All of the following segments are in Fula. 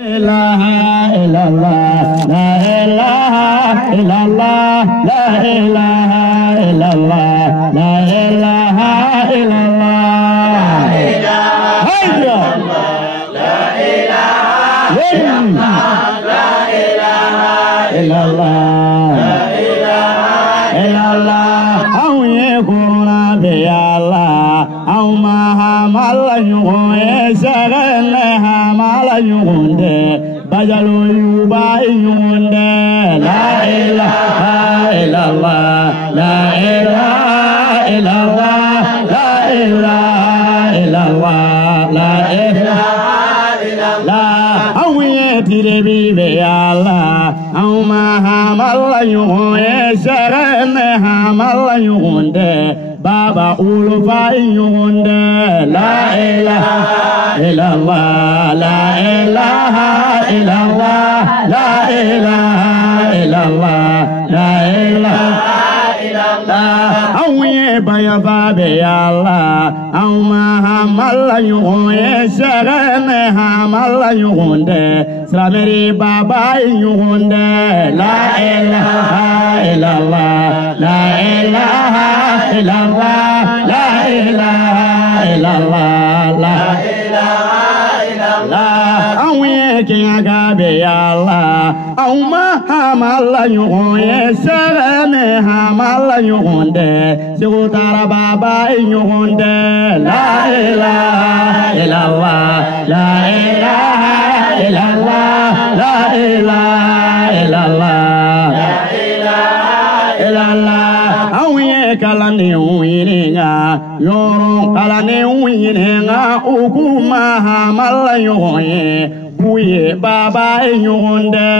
ilaha illallah, la ilaha illallah, la ilaha illallah, la ilaha illallah, la ilaha illallah, aw yekuna bi Allah, aw mahamala yuwe sagale hamala yuwe bajalu yuba yuwe la ilaha illallah, la ilaha illallah, la ilaha illallah, la ilaha illallah, aw yetiribi bi Allah, aw mahamala yuwe sagale hamala yuwe Baba Ulufa Yunde, la ilaha illallah, la ilaha illallah, la ilaha illallah, la ilaha illallah. Awiye bayava be Allah, awma hamala yunde, sagane hamala yunde, Slameri Baba Yunde, la ilaha illallah, la ilaha illallah, la ilaha illallah, la ilaha illallah. Awiye kinga be Allah, awma hamala yunde, sagane hamala yunde, Sigutara Baba yunde, la ilaha illallah, la ilaha illallah, la ilaha illallah, la ilaha illallah. Awiye kalani uyininga, yoro kalani uyininga, ukuma hamala yoye, buye Baba yunde,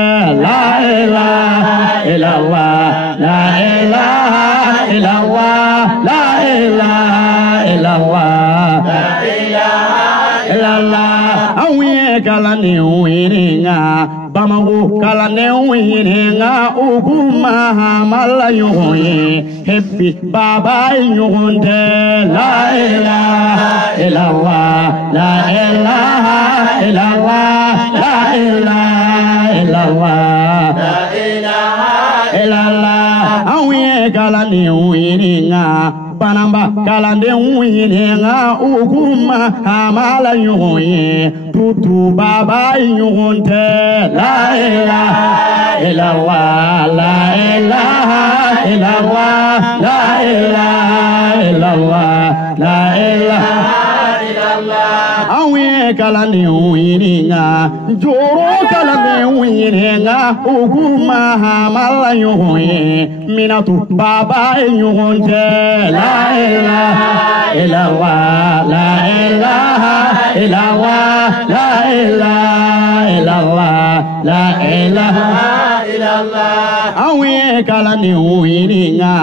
la ilaha illallah, la ilaha illallah, la ilaha illallah, la ilaha illallah. Awiye kalani uyininga, Bamagu kalane uyininga, ukuma hamala yoye, happy Baba yunde, la ilaha illallah, la ilaha illallah, la ilaha illallah, la ilaha illallah. Awiye kalane uyininga, Banamba kalande uyininga, ukuma hamala yoye, Tutu Baba yunde, la ilaha illallah, la ilaha illallah, la ilaha illallah, la ilaha illallah. Awiye kalande uyininga, Joro kalande uyininga, ukuma hamala yoye, Minatu Baba yunde, la ilaha illallah, la ilaha illallah, la ilaha illallah, la ilaha illallah. Awiye kalani uyininga,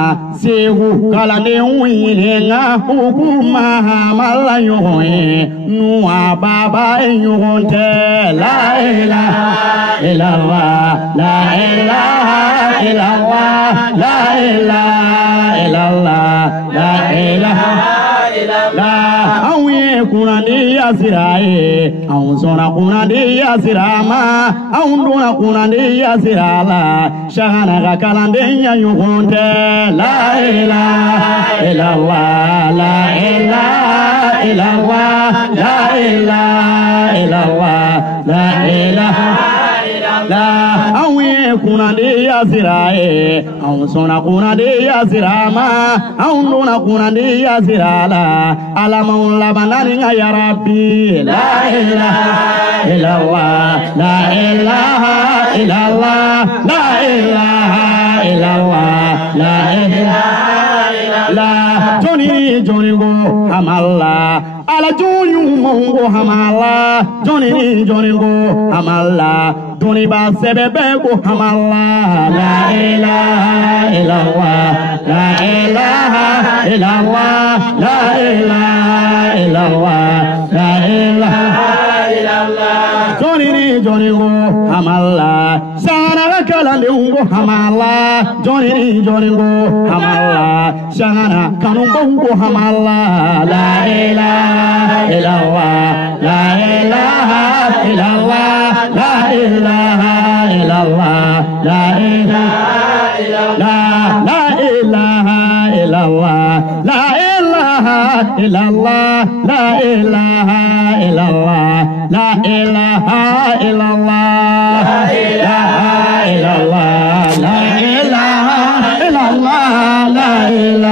Segu kalani uyininga, ukuma hamala yoye, Nuwa Baba yunde, la ilaha illallah, la ilaha illallah, la ilaha illallah, la ilaha illallah. Awiye kunani yasiraye, awzona kunani yasirama, awndona kunani yasirala, shagana kalande yunde, la ilaha illallah, la ilaha illallah, la ilaha illallah, la ilaha illallah. Awiye kunani yasiraye, awzona kunani yasirama, awndona kunani yasirala, Alamaula bananinga ya Rabbi, la ilaha illallah, la ilaha illallah, la ilaha illallah, la ilaha illallah. Johnny go hamalla, ala joyu mongo hamalla, Johnny go hamalla, Johnny ba sebebe go hamalla, la ilaha illallah, la ilaha illallah, la ilaha illallah, la ilaha illallah. Johnny Joringo, Hamala, Sana Kalango, Hamala, Johnny Joringo, Hamala, Sana Kanungo, Hamala, La ilaha illallah, La ilaha illallah, La ilaha illallah, La ilaha illallah, La ilaha illallah, La ilaha illallah, La ilaha illallah, La ilaha illallah, La ilaha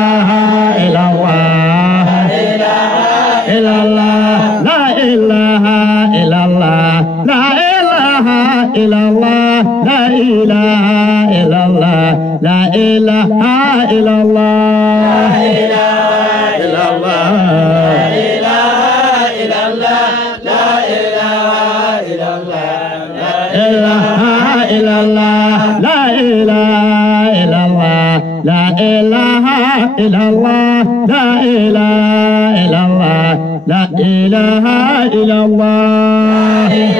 illallah, La ilaha illallah, La ilaha illallah, La ilaha illallah, La ilaha illallah, La ilaha illallah, La ilaha illallah, La ilaha illallah, La ilaha illallah, La ilaha illallah, La ilaha illallah.